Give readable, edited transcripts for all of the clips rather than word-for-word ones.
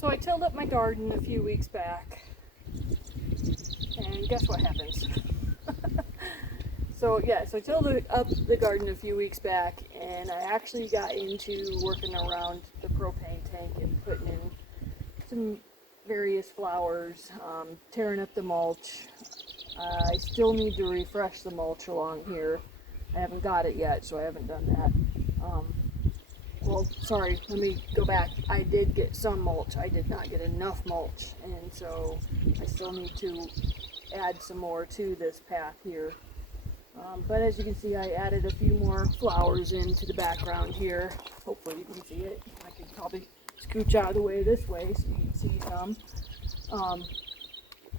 So I tilled up my garden a few weeks back, and guess what happens? So I tilled up the garden a few weeks back, and I actually got into working around the propane tank and putting in some various flowers, tearing up the mulch. I still need to refresh the mulch along here. I haven't got it yet, so I haven't done that. Well, sorry, let me go back. I did get some mulch. I did not get enough mulch, and so I still need to add some more to this path here. But as you can see, I added a few more flowers into the background here. Hopefully you can see it. I could probably scooch out of the way this way so you can see some.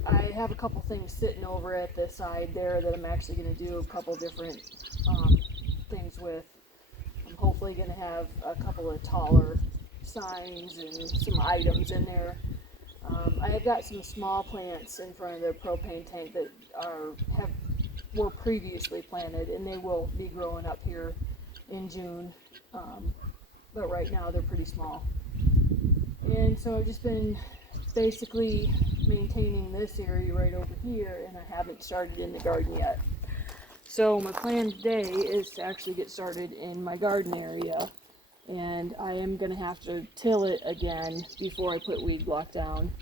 I have a couple things sitting over at the side there that I'm actually going to do a couple different things with. I'm hopefully going to have a couple of taller signs and some items in there. I have got some small plants in front of the propane tank that were previously planted, and they will be growing up here in June. But right now they're pretty small. And so I've just been basically maintaining this area right over here, and I haven't started in the garden yet. So my plan today is to actually get started in my garden area, and I am going to have to till it again before I put weed block down.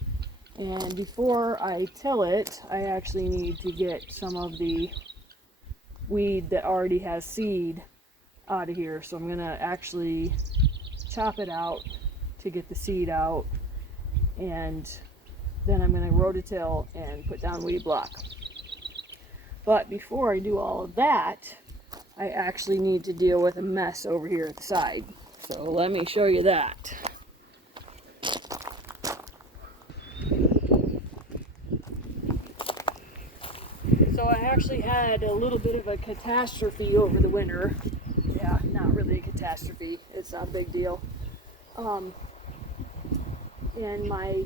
And before I till it, I actually need to get some of the weed that already has seed out of here. So I'm going to actually chop it out to get the seed out, and then I'm going to rototill and put down weed block. But before I do all of that, I actually need to deal with a mess over here at the side. So let me show you that. So I actually had a little bit of a catastrophe over the winter. Yeah, not really a catastrophe. It's not a big deal. And my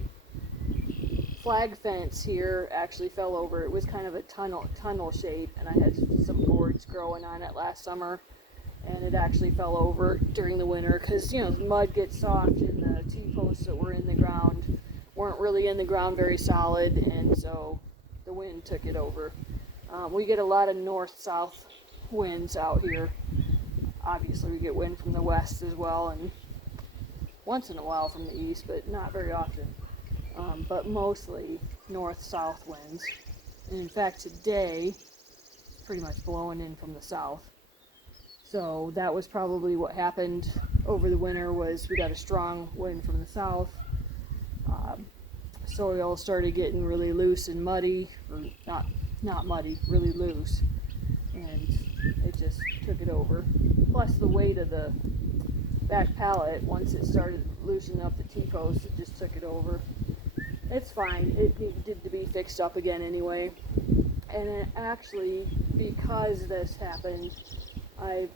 flag fence here actually fell over. It was kind of a tunnel shape, and I had some gourds growing on it last summer, and it actually fell over during the winter because, the mud gets soft and the T-posts that were in the ground weren't really in the ground very solid, and so the wind took it over. We get a lot of north-south winds out here. Obviously we get wind from the west as well, and once in a while from the east, but not very often. But mostly north-south winds. And in fact, today, it's pretty much blowing in from the south. So that was probably what happened over the winter, was we got a strong wind from the south. Soil started getting really loose and muddy, or not muddy, really loose. And it just took it over. Plus the weight of the back pallet, once it started loosening up the T-posts, it just took it over. It's fine. It needed to be fixed up again anyway. And it actually, because this happened, I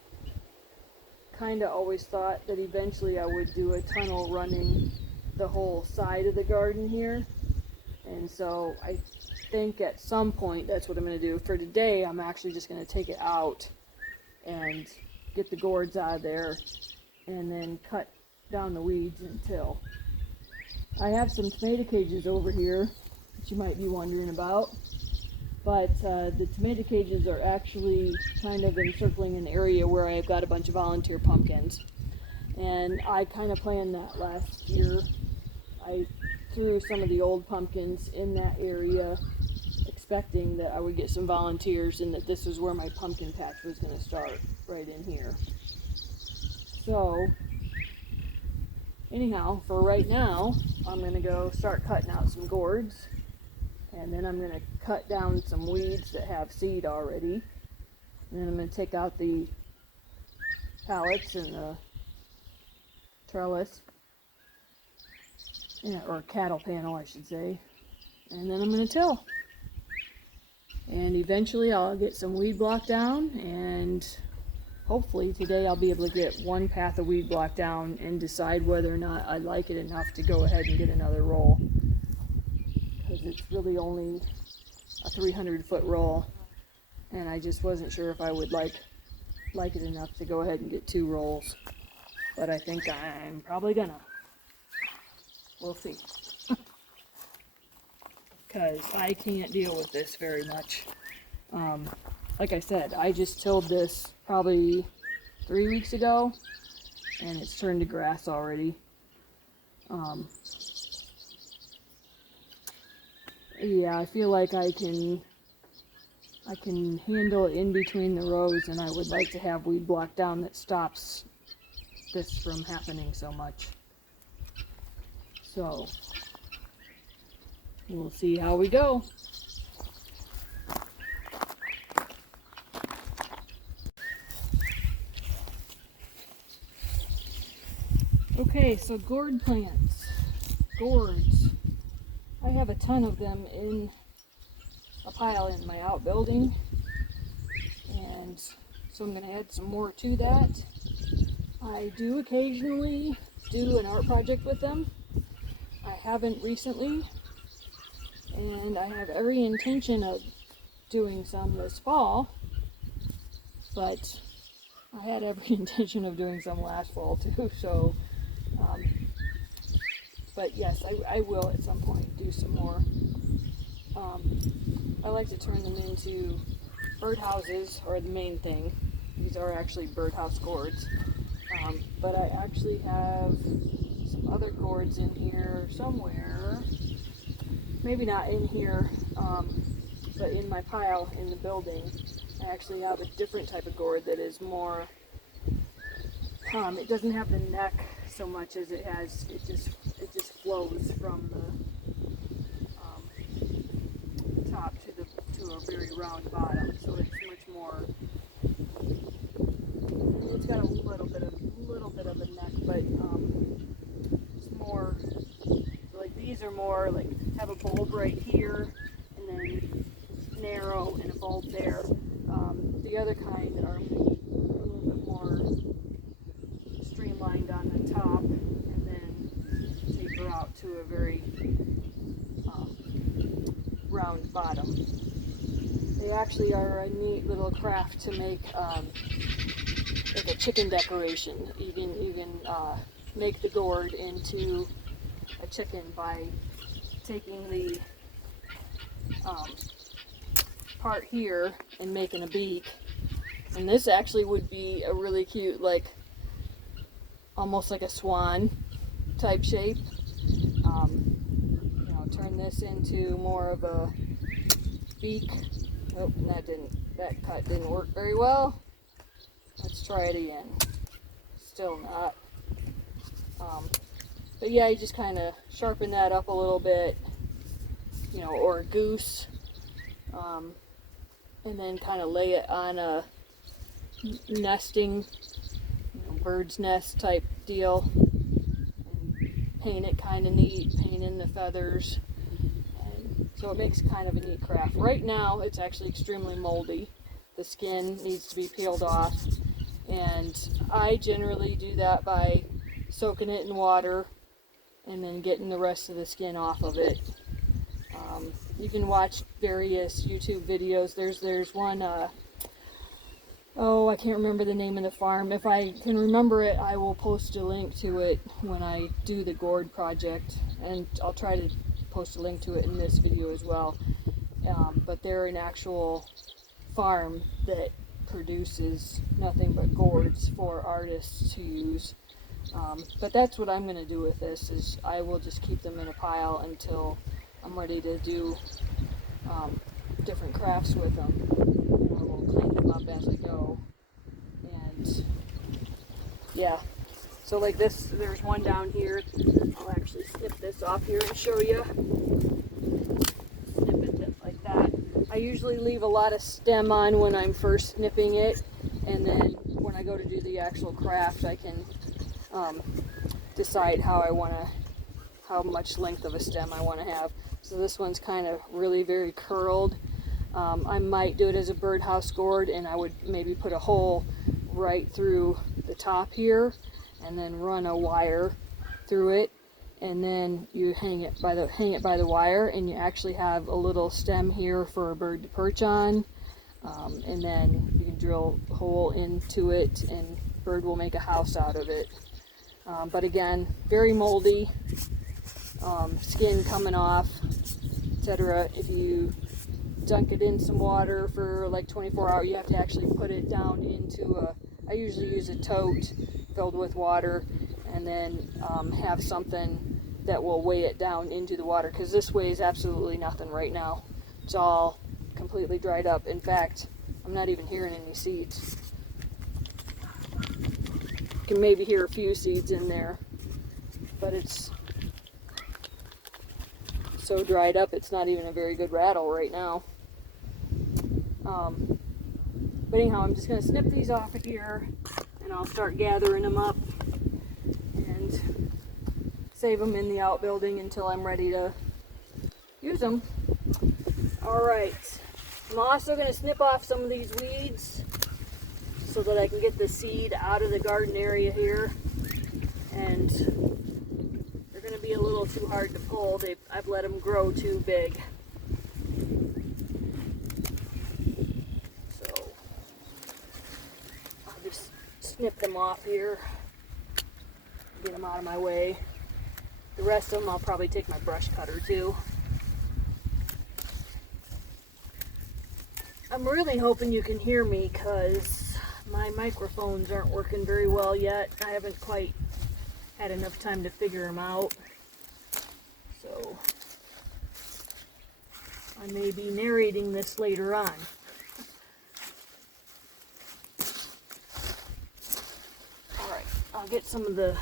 kind of always thought that eventually I would do a tunnel running the whole side of the garden here. And so I think at some point that's what I'm going to do. For today, I'm actually just going to take it out and get the gourds out of there, and then cut down the weeds and till. I have some tomato cages over here that you might be wondering about, but the tomato cages are actually kind of encircling an area where I've got a bunch of volunteer pumpkins, and I kind of planned that last year. I threw some of the old pumpkins in that area, expecting that I would get some volunteers and that this is where my pumpkin patch was going to start, right in here. So anyhow, for right now, I'm going to go start cutting out some gourds, and then I'm going to cut down some weeds that have seed already, and then I'm going to take out the pallets and the trellis, or cattle panel I should say, and then I'm going to till. And eventually I'll get some weed block down, and hopefully today I'll be able to get one path of weed block down and decide whether or not I like it enough to go ahead and get another roll. Because it's really only a 300-foot roll, and I just wasn't sure if I would like it enough to go ahead and get 2 rolls. But I think I'm probably gonna. we'll see. Because I can't deal with this very much. Like I said, I just tilled this probably 3 weeks ago, and it's turned to grass already. Yeah, I feel like I can handle it in between the rows, and I would like to have weed block down that stops this from happening so much. So we'll see how we go. Okay, so gourd plants. Gourds. I have a ton of them in a pile in my outbuilding, and so I'm going to add some more to that. I do occasionally do an art project with them. I haven't recently, and I have every intention of doing some this fall, but I had every intention of doing some last fall too, so but yes, I will at some point do some more. I like to turn them into birdhouses, or the main thing. These are actually birdhouse gourds. But I actually have some other gourds in here somewhere. Maybe not in here, but in my pile in the building. I actually have a different type of gourd that is more, it doesn't have the neck so much as it has, it just flows from the top to a very round bottom, so it's much more. It's got a little bit of a neck, but it's more like these are more like have a bulb right here and then narrow and a bulb there. The other kind are maybe a little bit more streamlined on the top and then taper out to a very round bottom. They actually are a neat little craft to make like a chicken decoration. You can make the gourd into a chicken by taking the part here and making a beak. And this actually would be a really cute, like almost like a swan type shape. Turn this into more of a beak. Oh, that cut didn't work very well. Let's try it again. Still not. But yeah, you just kind of sharpen that up a little bit, or a goose, and then kind of lay it on a nesting, bird's nest type deal, and paint it kind of neat, paint in the feathers, and so it makes kind of a neat craft. Right now, it's actually extremely moldy. The skin needs to be peeled off, and I generally do that by soaking it in water and then getting the rest of the skin off of it. You can watch various YouTube videos. There's one, I can't remember the name of the farm. If I can remember it, I will post a link to it when I do the gourd project, and I'll try to post a link to it in this video as well. But they're an actual farm that produces nothing but gourds for artists to use. But that's what I'm going to do with this, is I will just keep them in a pile until I'm ready to do different crafts with them. And I will clean them up as I go. And yeah, so like this, there's one down here. I'll actually snip this off here and show you. Snip it like that. I usually leave a lot of stem on when I'm first snipping it, and then when I go to do the actual craft, I can decide how much length of a stem I want to have. So this one's kind of really very curled. I might do it as a birdhouse gourd, and I would maybe put a hole right through the top here and then run a wire through it, and then you hang it by the wire, and you actually have a little stem here for a bird to perch on, and then you can drill a hole into it and bird will make a house out of it. But again, very moldy, skin coming off, etc. If you dunk it in some water for like 24 hours, you have to actually put it down into I usually use a tote filled with water, and then have something that will weigh it down into the water, because this weighs absolutely nothing right now. It's all completely dried up. In fact, I'm not even hearing any seeds. You can maybe hear a few seeds in there, but it's so dried up it's not even a very good rattle right now. But anyhow, I'm just going to snip these off of here, and I'll start gathering them up and save them in the outbuilding until I'm ready to use them. Alright, I'm also going to snip off some of these weeds so that I can get the seed out of the garden area here. And they're going to be a little too hard to pull. I've let them grow too big. So I'll just snip them off here, get them out of my way. The rest of them I'll probably take my brush cutter too. I'm really hoping you can hear me because my microphones aren't working very well yet. I haven't quite had enough time to figure them out. So I may be narrating this later on. Alright, I'll get some of the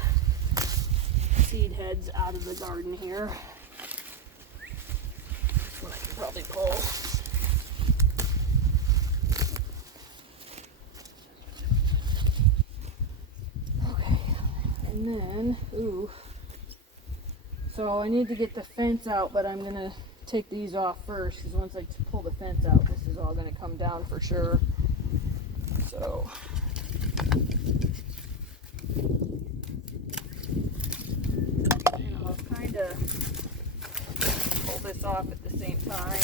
seed heads out of the garden here. That's what I can probably pull. And then, so I need to get the fence out, but I'm going to take these off first, because once I pull the fence out, this is all going to come down for sure. So, and I'll kind of pull this off at the same time.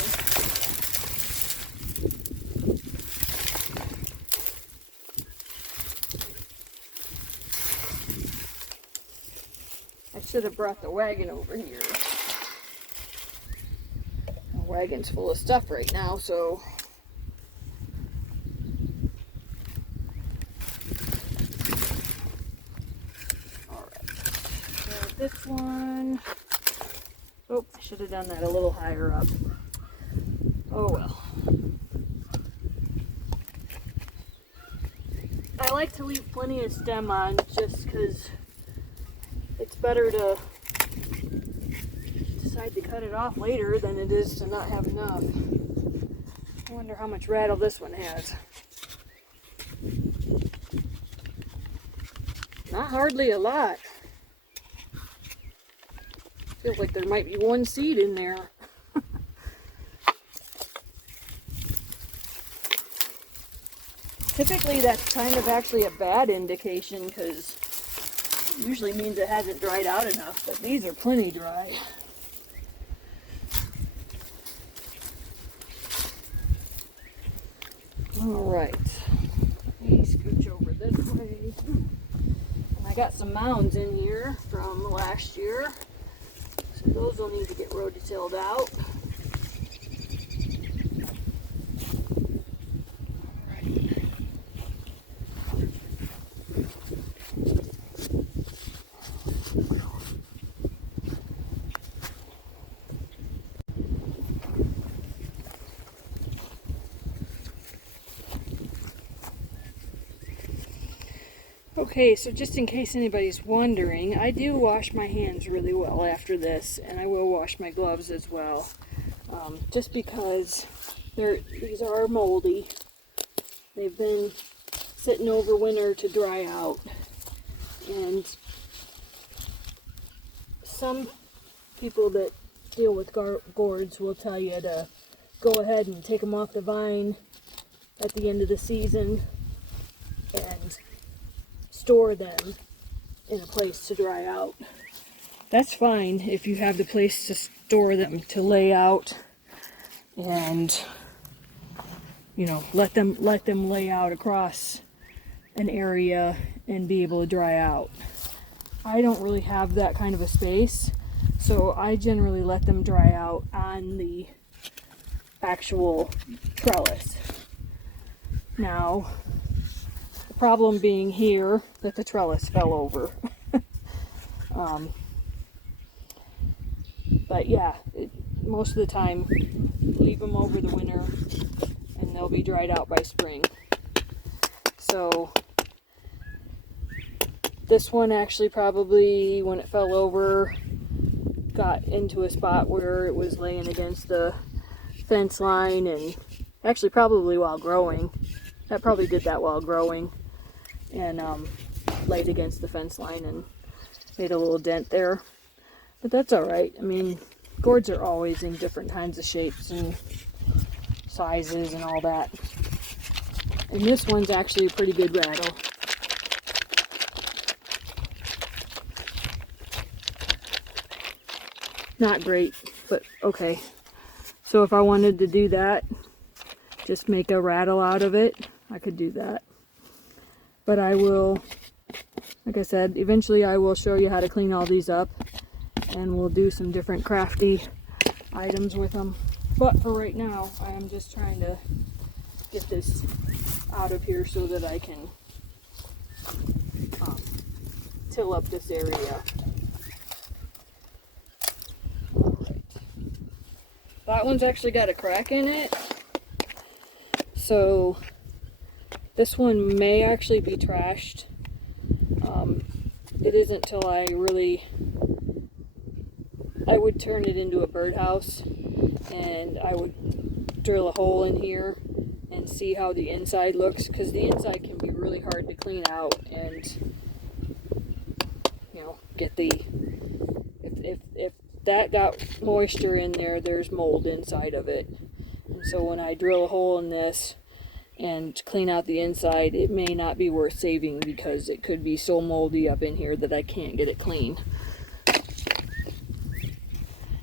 Should have brought the wagon over here. The wagon's full of stuff right now, so alright. So this one, oh, I should have done that a little higher up. Oh well. I like to leave plenty of stem on just because it's better to decide to cut it off later than it is to not have enough. I wonder how much rattle this one has. Not hardly a lot. Feels like there might be one seed in there. Typically that's kind of actually a bad indication, because usually means it hasn't dried out enough, but these are plenty dry. Alright, let me scooch over this way. And I got some mounds in here from last year, so those will need to get rototilled out. Okay, so just in case anybody's wondering, I do wash my hands really well after this, and I will wash my gloves as well. Just because these are moldy. They've been sitting over winter to dry out. And some people that deal with gourds will tell you to go ahead and take them off the vine at the end of the season and store them in a place to dry out. That's fine if you have the place to store them, to lay out and, you know, let them lay out across an area and be able to dry out. I don't really have that kind of a space, So I generally let them dry out on the actual trellis. Now, the problem being here that the trellis fell over. But yeah, most of the time, leave them over the winter and they'll be dried out by spring. So this one actually probably, when it fell over, got into a spot where it was laying against the fence line, and actually probably while growing. That probably did that while growing, and laid against the fence line and made a little dent there. But that's alright. I mean, gourds are always in different kinds of shapes and sizes and all that. And this one's actually a pretty good rattle. Not great, but okay. So if I wanted to do that, just make a rattle out of it, I could do that. But I will, like I said, eventually I will show you how to clean all these up, and we'll do some different crafty items with them. But for right now, I am just trying to get this out of here so that I can till up this area. Alright. That one's actually got a crack in it, so this one may actually be trashed. It isn't till I would turn it into a birdhouse, and I would drill a hole in here and see how the inside looks, because the inside can be really hard to clean out, and get the, if that got moisture in there, there's mold inside of it. And so when I drill a hole in this and clean out the inside, it may not be worth saving, because it could be so moldy up in here that I can't get it clean.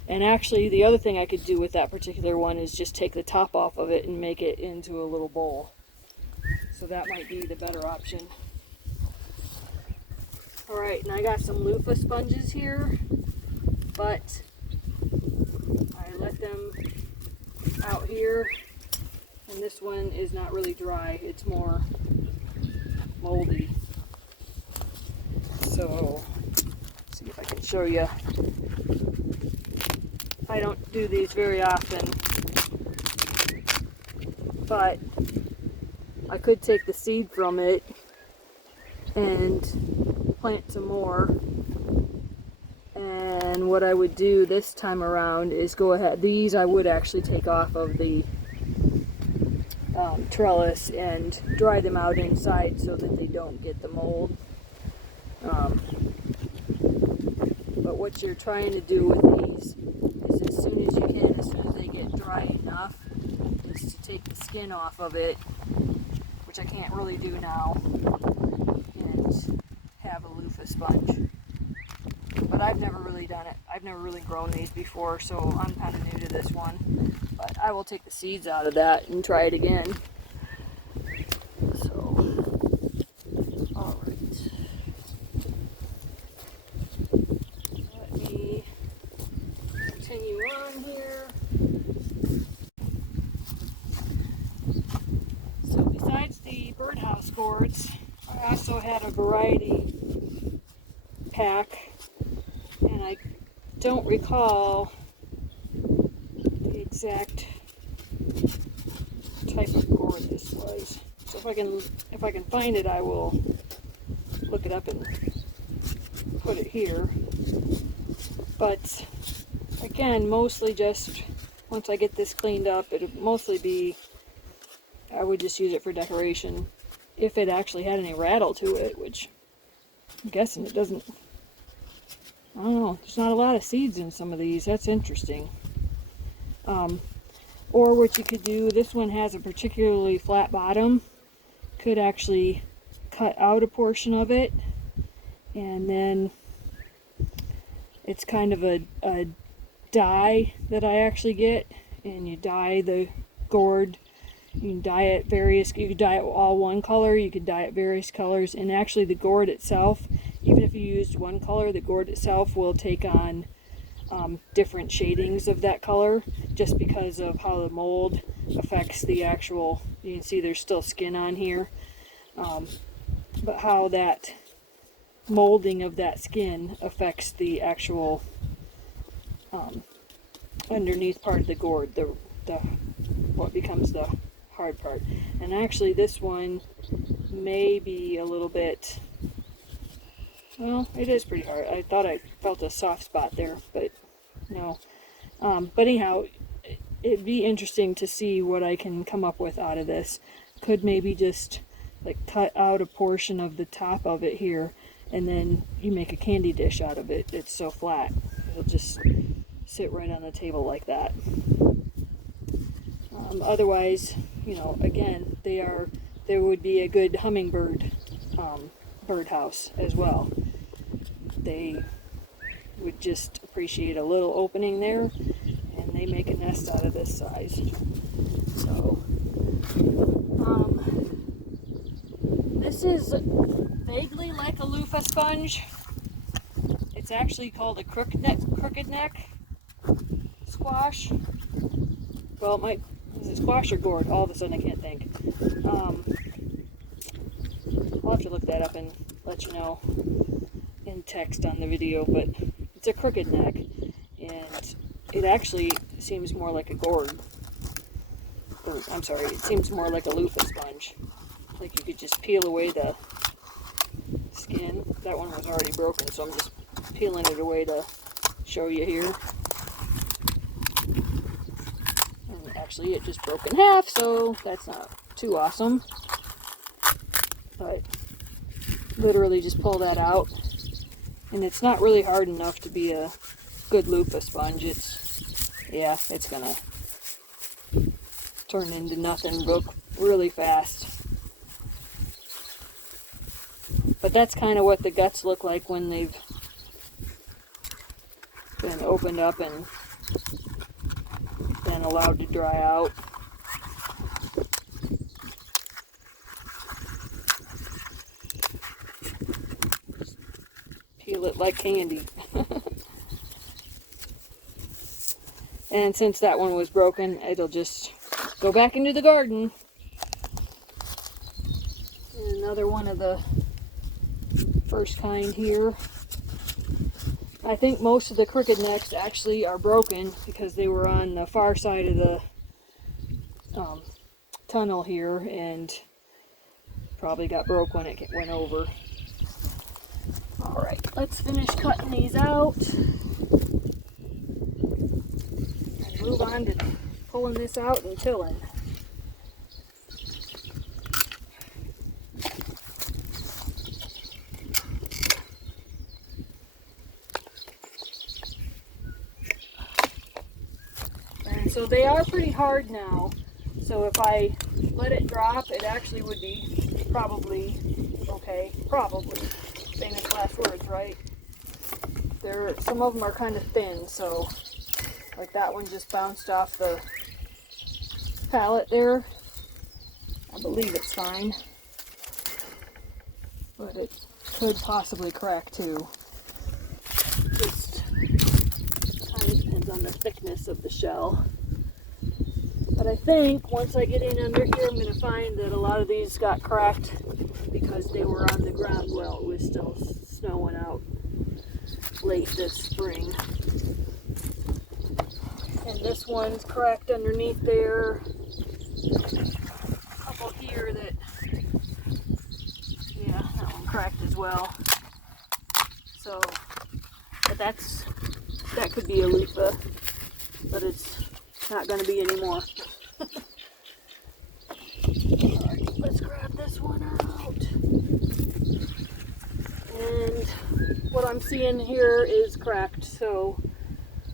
And actually, the other thing I could do with that particular one is just take the top off of it and make it into a little bowl. So that might be the better option. Alright, and I got some loofah sponges here, but I let them out here, and this one is not really dry, it's more moldy. So, let's see if I can show you. I don't do these very often, but I could take the seed from it and plant some more. And what I would do this time around is go ahead, these I would actually take off of the trellis and dry them out inside so that they don't get the mold. But what you're trying to do with these is, as soon as you can, as soon as they get dry enough, is to take the skin off of it, which I can't really do now, and have a loofah sponge. But I've never really done it. I've never really grown these before, so I'm kind of new to this one. But I will take the seeds out of that and try it again. So, alright. Let me continue on here. So besides the birdhouse gourds, I also had a variety pack, and I don't recall the exact type of gourd this was. So if I can find it, I will look it up and put it here. But again, mostly just once I get this cleaned up, it'll mostly be, I would just use it for decoration. If it actually had any rattle to it, which I'm guessing it doesn't. I don't know, there's not a lot of seeds in some of these. That's interesting. Or what you could do, this one has a particularly flat bottom, could actually cut out a portion of it, and then it's kind of a dye that I actually get, and you dye the gourd. You can dye it you could dye it all one color, you could dye it various colors, and actually the gourd itself, even if you used one color, the gourd itself will take on different shadings of that color, just because of how the mold affects the actual, you can see there's still skin on here, but how that molding of that skin affects the actual underneath part of the gourd, the what becomes the hard part. And actually this one may be a little bit, well, it is pretty hard. I thought I felt a soft spot there, but no. But anyhow, it'd be interesting to see what I can come up with out of this. Could maybe just like cut out a portion of the top of it here, and then you make a candy dish out of it. It's so flat. It'll just sit right on the table like that. Otherwise, you know, again, there would be a good hummingbird birdhouse as well. They would just appreciate a little opening there, and they make a nest out of this size. So, this is vaguely like a loofah sponge. It's actually called a crooked neck squash. Well, it might, is it squash or gourd? All of a sudden I can't think. I'll have to look that up and let you know in text on the video, but it's a crooked neck, and it actually seems more like a gourd. Or, I'm sorry, it seems more like a loofah sponge. Like you could just peel away the skin. That one was already broken, so I'm just peeling it away to show you here. And actually it just broke in half, so that's not too awesome. But literally just pull that out. And it's not really hard enough to be a good loofah sponge. It's gonna turn into nothing really fast. But that's kind of what the guts look like when they've been opened up and then allowed to dry out. Just peel it like candy. And since that one was broken, it'll just go back into the garden. And another one of the first kind here. I think most of the crooked necks actually are broken because they were on the far side of the tunnel here and probably got broke when it went over. Alright, let's finish cutting these out and move on to pulling this out and tilling. So they are pretty hard now, so if I let it drop, it actually would be probably okay. Probably. Famous last words, right? Some of them are kind of thin, so like that one just bounced off the pallet there. I believe it's fine, but it could possibly crack too. Just kind of depends on the thickness of the shell. But I think once I get in under here, I'm going to find that a lot of these got cracked because they were on the ground while it was still snowing out late this spring. And this one's cracked underneath there. A couple here that, yeah, that one cracked as well. So, but that could be a loofah, but it's not going to be anymore. Alright, let's grab this one out. And what I'm seeing here is cracked, so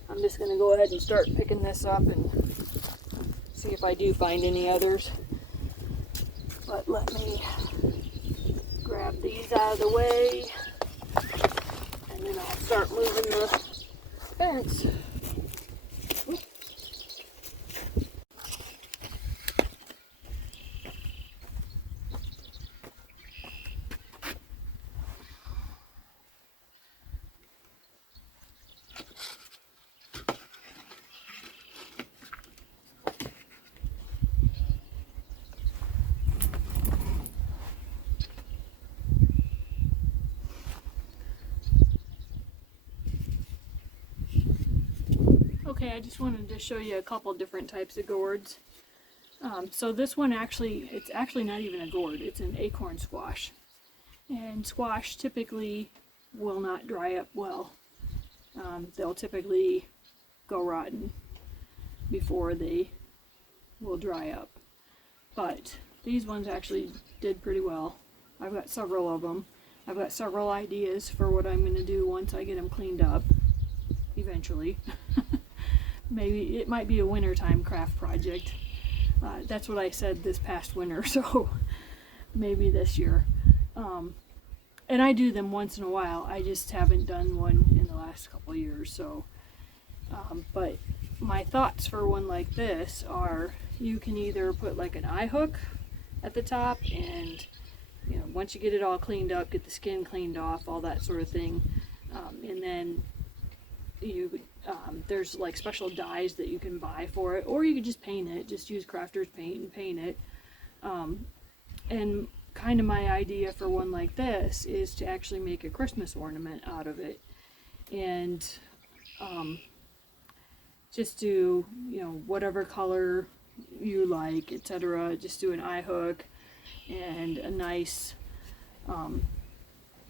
I'm just going to go ahead and start picking this up and see if I do find any others. But let me grab these out of the way, and then I'll start moving the fence. Okay, I just wanted to show you a couple different types of gourds. So this one it's actually not even a gourd, it's an acorn squash. And squash typically will not dry up well. They'll typically go rotten before they will dry up. But these ones actually did pretty well. I've got several of them. I've got several ideas for what I'm going to do once I get them cleaned up, eventually. Maybe it might be a wintertime craft project. That's what I said this past winter, so maybe this year. And I do them once in a while. I just haven't done one in the last couple of years. So, but my thoughts for one like this are, you can either put like an eye hook at the top, and you know, once you get it all cleaned up, get the skin cleaned off, all that sort of thing, and then you there's like special dyes that you can buy for it, or you could just paint it. Just use crafter's paint and paint it. And kind of my idea for one like this is to actually make a Christmas ornament out of it, and just do, you know, whatever color you like, etc. Just do an eye hook and a nice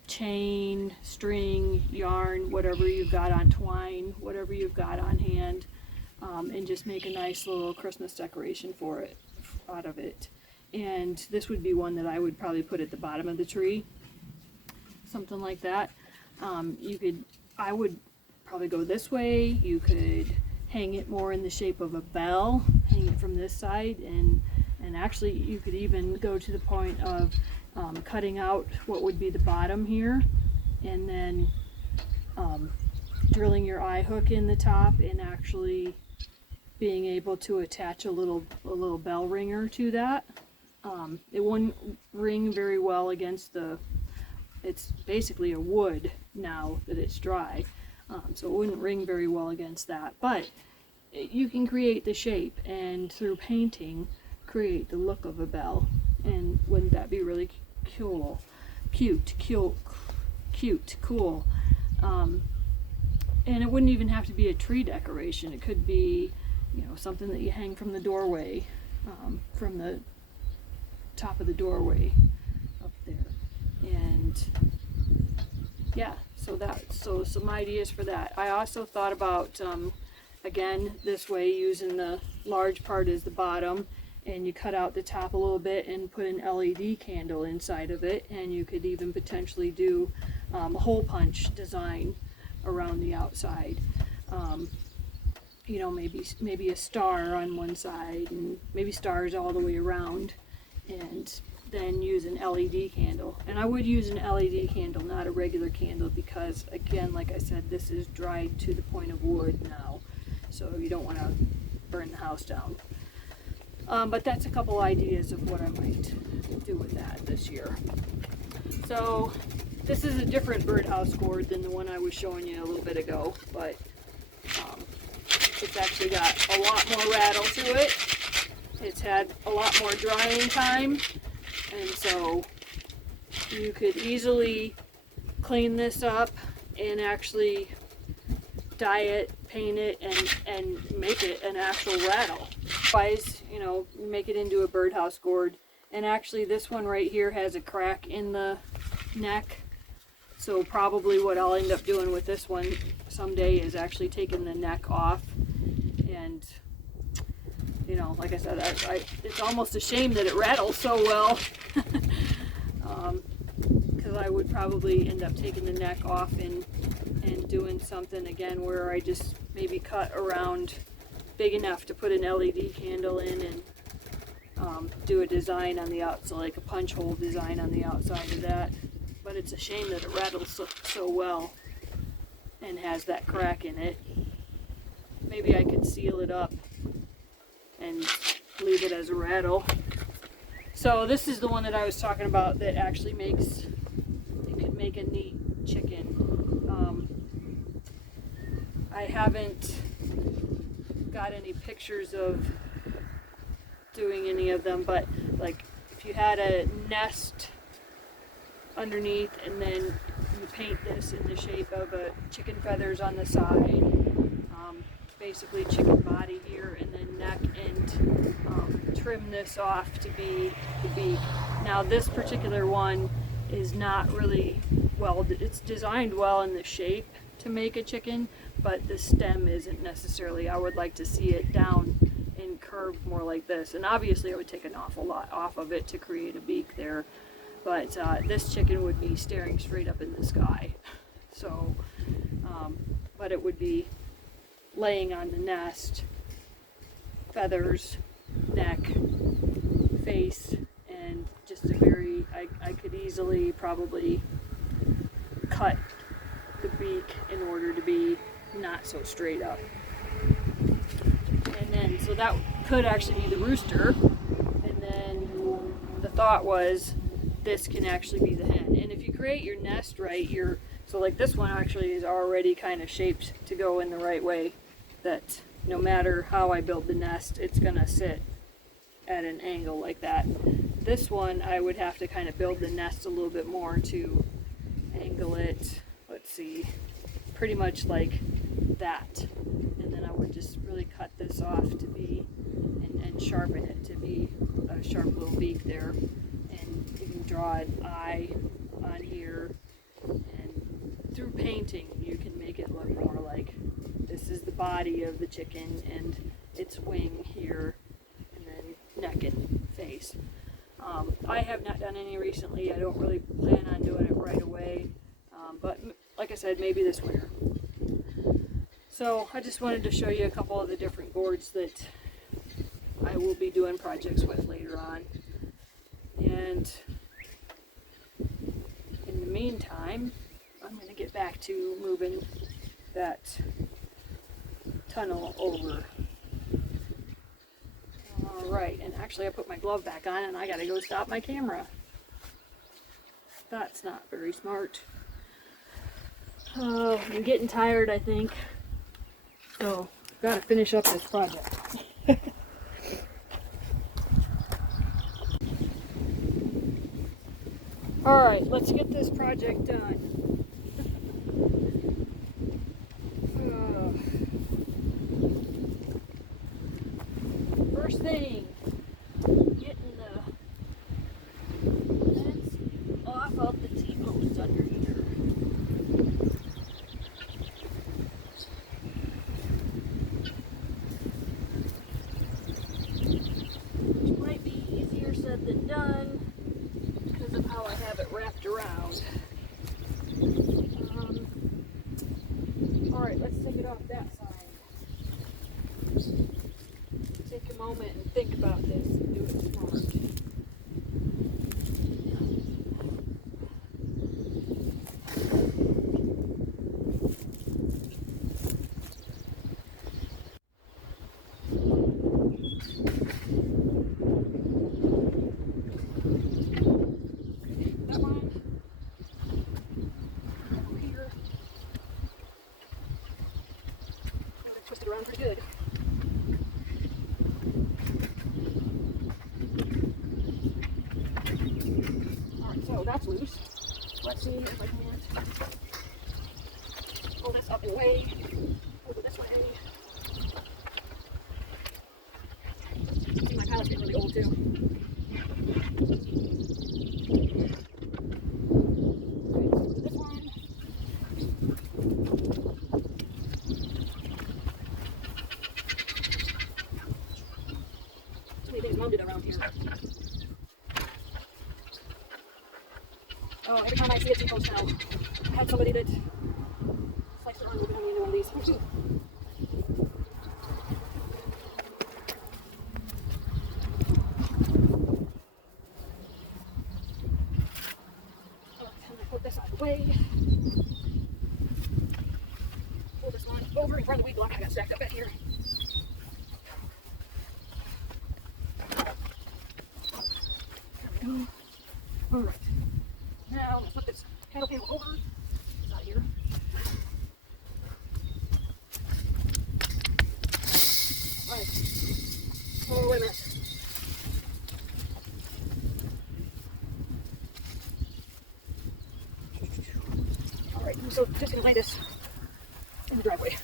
chain, string, yarn, whatever you've got on twine, whatever you've got on hand, and just make a nice little Christmas decoration for it out of it. And this would be one that I would probably put at the bottom of the tree, something like that. I would probably go this way. You could hang it more in the shape of a bell, hang it from this side, and actually you could even go to the point of cutting out what would be the bottom here, and then drilling your eye hook in the top, and actually being able to attach a little bell ringer to that. It wouldn't ring very well against it's basically a wood now that it's dry, so it wouldn't ring very well against that, but you can create the shape, and through painting create the look of a bell. And wouldn't that be really cool? Cool. And it wouldn't even have to be a tree decoration. It could be, you know, something that you hang from the doorway, from the top of the doorway up there. And yeah, so some ideas for that. I also thought about, again, this way, using the large part as the bottom, and you cut out the top a little bit and put an LED candle inside of it, and you could even potentially do a hole punch design around the outside. You know, maybe a star on one side, and maybe stars all the way around, and then use an LED candle. And I would use an LED candle, not a regular candle, because again, like I said, this is dried to the point of wood now, so you don't want to burn the house down. But that's a couple ideas of what I might do with that this year. So this is a different birdhouse gourd than the one I was showing you a little bit ago, but it's actually got a lot more rattle to it. It's had a lot more drying time, and so you could easily clean this up and actually dye it, paint it, and make it an actual rattle. Otherwise, you know, make it into a birdhouse gourd. And actually this one right here has a crack in the neck, so probably what I'll end up doing with this one someday is actually taking the neck off. And you know, like I said, it's almost a shame that it rattles so well, because I would probably end up taking the neck off and doing something again where I just maybe cut around big enough to put an LED candle in, and do a design on the outside, like a punch hole design on the outside of that. But it's a shame that it rattles so well and has that crack in it. Maybe I could seal it up and leave it as a rattle. So this is the one that I was talking about that actually it could make a neat chicken. I haven't got any pictures of doing any of them, but like if you had a nest underneath and then you paint this in the shape of a chicken feathers on the side, basically chicken body here, and then neck, and trim this off to be the beak. Now this particular one is not really well, it's designed well in the shape to make a chicken, but the stem isn't necessarily. I would like to see it down and curved more like this, and obviously I would take an awful lot off of it to create a beak there, but this chicken would be staring straight up in the sky. So but it would be laying on the nest, feathers, neck, face, and just a very, I could easily probably cut the beak in order to be not so straight up. And then, so that could actually be the rooster, and then the thought was this can actually be the hen. And if you create your nest right, so like this one actually is already kind of shaped to go in the right way, that no matter how I build the nest, it's gonna sit at an angle like that. This one, I would have to kind of build the nest a little bit more to angle it, let's see, pretty much like that. And then I would just really cut this off to be, and sharpen it to be a sharp little beak there. And you can draw an eye on here, and through painting you can make it look more like this is the body of the chicken and its wing here, and then neck and face. I have not done any recently. I don't really plan on doing it right away, but like I said, maybe this winter. So I just wanted to show you a couple of the different gourds that I will be doing projects with later on. And in the meantime, I'm going to get back to moving that tunnel over. Alright, and actually I put my glove back on and I gotta go stop my camera. That's not very smart. Oh, I'm getting tired, I think. So, gotta finish up this project. Alright, let's get this project done. First thing, getting the fence off of the T-posts under here. Which might be easier said than done because of how I have it wrapped around. Alright, let's take it off that side. Take a moment and think about this and do it smart. That one over here. I'm going to twist it around pretty good. So that's loose. Let's see if I can't pull this up and away. Pull it this way. I think my pallet's getting really old too. Okay, this one. So many things mounted around here. Oh, every time I see a T-post now, I had somebody that sliced their arm open on the end of one of these. Oh, and I put this out of the way. Pull this one over in front of the weed block I got stacked up back here. There we go. Alright. Now, I'm going to flip this handle panel over. It's out here. Right. Oh, wait a minute. Alright, so just going to lay this in the driveway.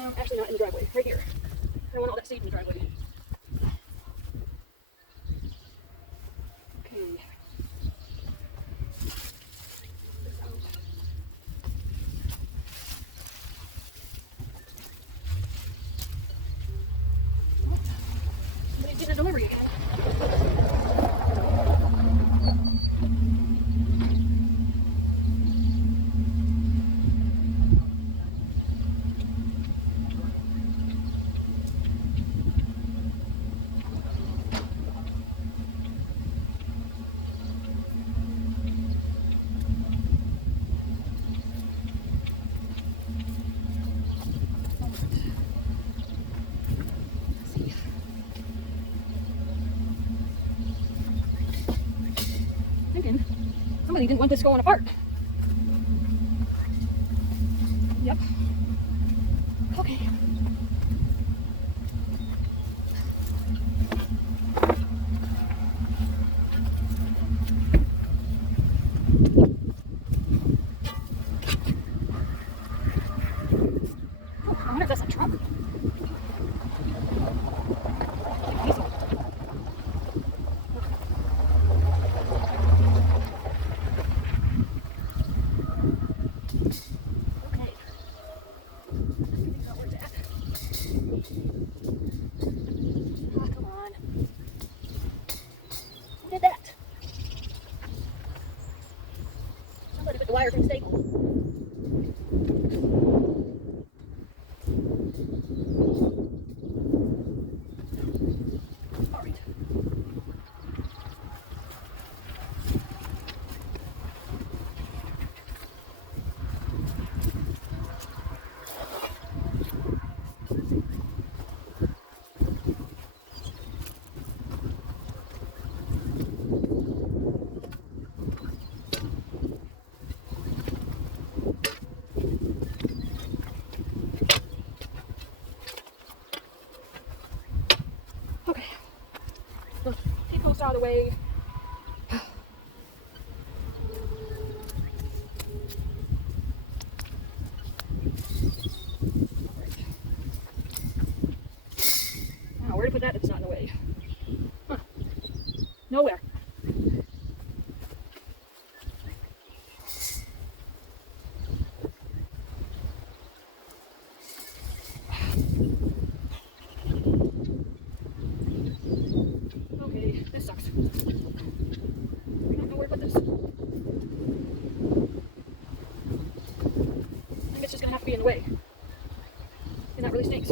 No, actually not in the driveway. Right here. I don't want all that seed in the driveway. Okay. Somebody's getting a delivery again. Thinking somebody didn't want this going apart. Yep. Okay. I wonder if that's a truck. Did that? Somebody put the wires in staple. All right. Okay. Look, keep post out of the way. Now, where to put that that's not in the way? Huh. Nowhere. Okay, this sucks. I don't know where to put this. I think it's just gonna have to be in the way. And that really stinks.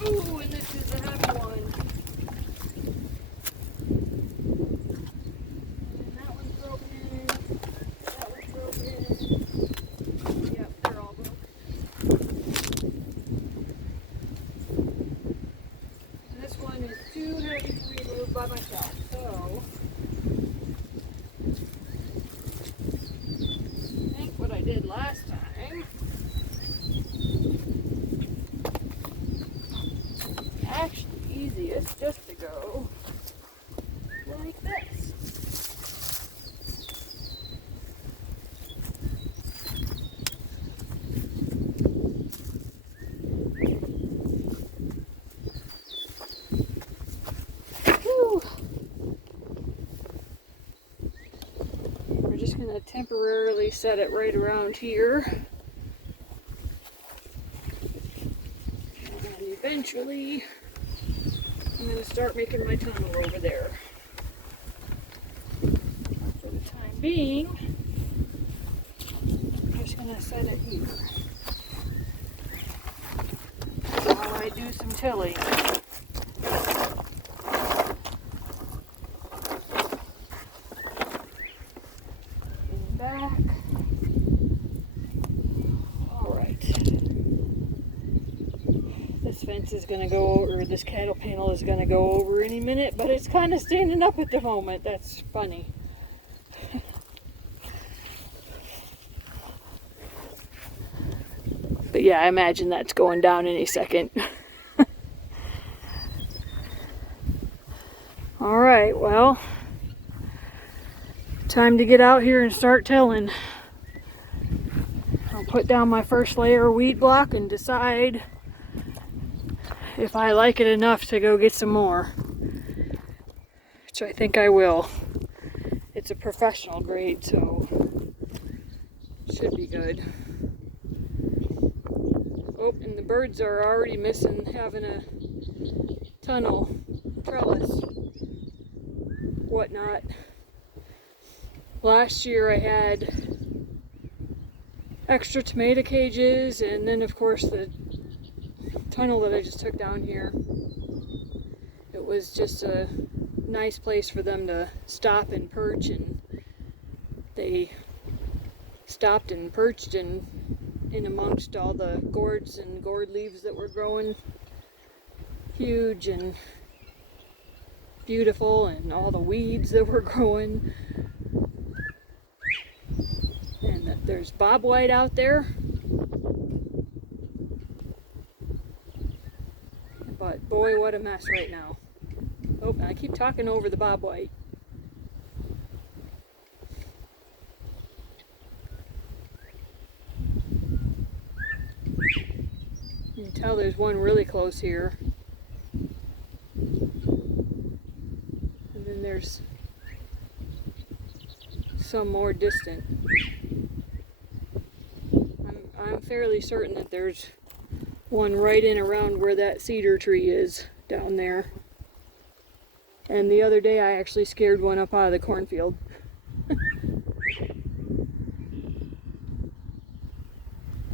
Ooh, and this is a heavy one. And that one's broken. That one's broken. Yep, they're all broken. And this one is too heavy to remove by myself. So, I think what I did last time. Actually easiest just to go like this. Whew. We're just going to temporarily set it right around here. And eventually I'm going to start making my tunnel over there. For the time being, I'm just going to set it here while I do some tilling. And back. Alright. This fence is going to go over, this cattle panel is going to go over any minute, but it's kind of standing up at the moment. That's funny. But yeah, I imagine that's going down any second. All right, well, time to get out here and start tilling. I'll put down my first layer of wheat block and decide if I like it enough to go get some more, which I think I will. It's a professional grade, so it should be good. Oh, and the birds are already missing having a tunnel, trellis, whatnot. Last year I had extra tomato cages, and then of course the tunnel that I just took down here. It was just a nice place for them to stop and perch, and they stopped and perched in amongst all the gourds and gourd leaves that were growing huge and beautiful, and all the weeds that were growing. And there's bobwhite out there. But boy, what a mess right now. Oh, I keep talking over the bobwhite. You can tell there's one really close here. And then there's some more distant. I'm fairly certain that there's one right in around where that cedar tree is down there. And the other day I actually scared one up out of the cornfield.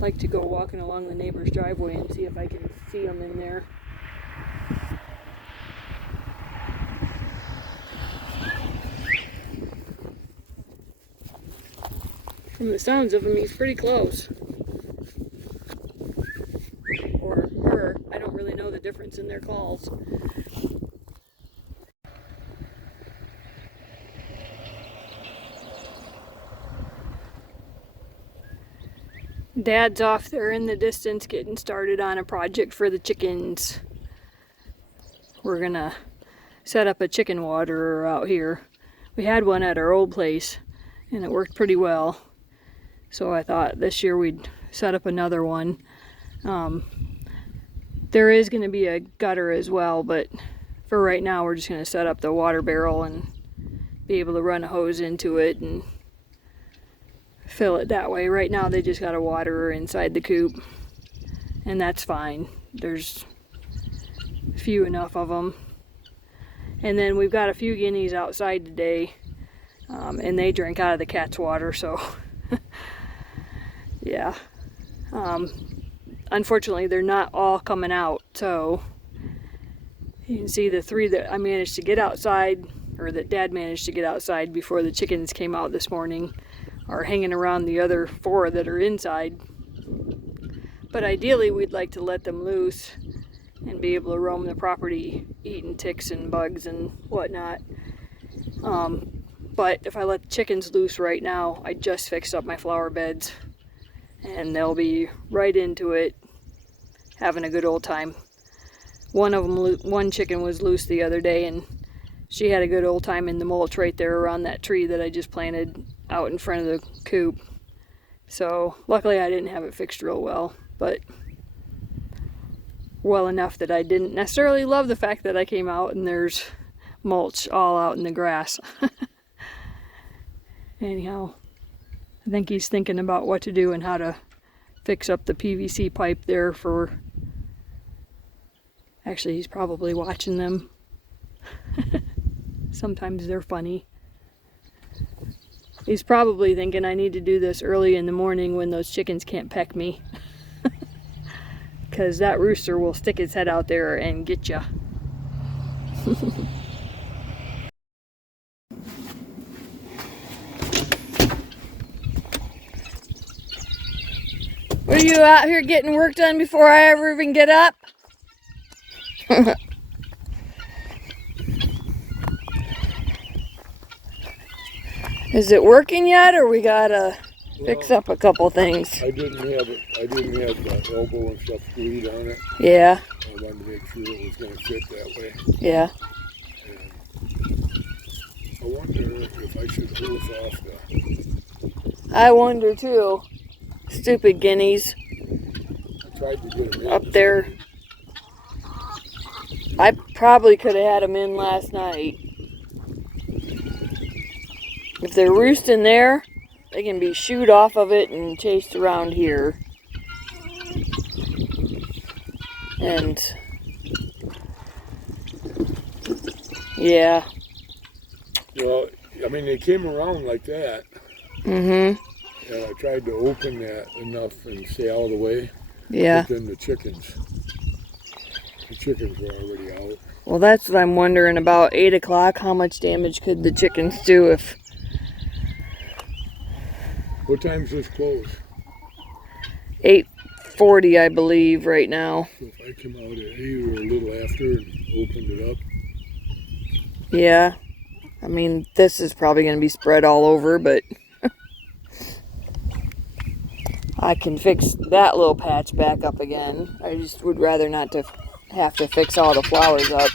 Like to go walking along the neighbor's driveway and see if I can see them in there. From the sounds of him, he's pretty close. Or her. I don't really know the difference in their calls. Dad's off there in the distance getting started on a project for the chickens. We're gonna set up a chicken waterer out here. We had one at our old place and it worked pretty well. So I thought this year we'd set up another one. There is going to be a gutter as well, but for right now we're just going to set up the water barrel and be able to run a hose into it and fill it that way. Right now they just got a waterer inside the coop, and that's fine. There's few enough of them. And then we've got a few guineas outside today, and they drink out of the cat's water, so yeah. Unfortunately, they're not all coming out, so you can see the 3 that I managed to get outside, or that Dad managed to get outside before the chickens came out this morning, are hanging around the other 4 that are inside. But ideally, we'd like to let them loose and be able to roam the property, eating ticks and bugs and whatnot. But if I let the chickens loose right now, I just fixed up my flower beds, and they'll be right into it, having a good old time. One chicken was loose the other day, and she had a good old time in the mulch right there around that tree that I just planted out in front of the coop. So luckily I didn't have it fixed real well, but well enough that I didn't necessarily love the fact that I came out and there's mulch all out in the grass. Anyhow, I think he's thinking about what to do and how to fix up the PVC pipe there for... Actually, he's probably watching them. Sometimes they're funny. He's probably thinking I need to do this early in the morning when those chickens can't peck me. Because that rooster will stick his head out there and get ya. Were you out here getting work done before I ever even get up? Is it working yet, or we gotta fix up a couple things. I didn't have the elbow and stuff glued on it. Yeah. I wanted to make sure it was going to fit that way. Yeah. And I wonder if I should hose off the... I wonder too. Stupid guineas. I tried to get them in. Up there. I probably could have had them in last night. If they're roosting there, they can be shooed off of it and chased around here. And yeah. Well, I mean, they came around like that. Mm-hmm. And I tried to open that enough and stay out of the way. Yeah. But then the chickens were already out. Well, that's what I'm wondering about. 8 o'clock, how much damage could the chickens do if... What time's this close? 8:40, I believe, right now. So if I come out at 8 or a little after and opened it up. Yeah. I mean, this is probably going to be spread all over, but... I can fix that little patch back up again. I just would rather not to have to fix all the flowers up.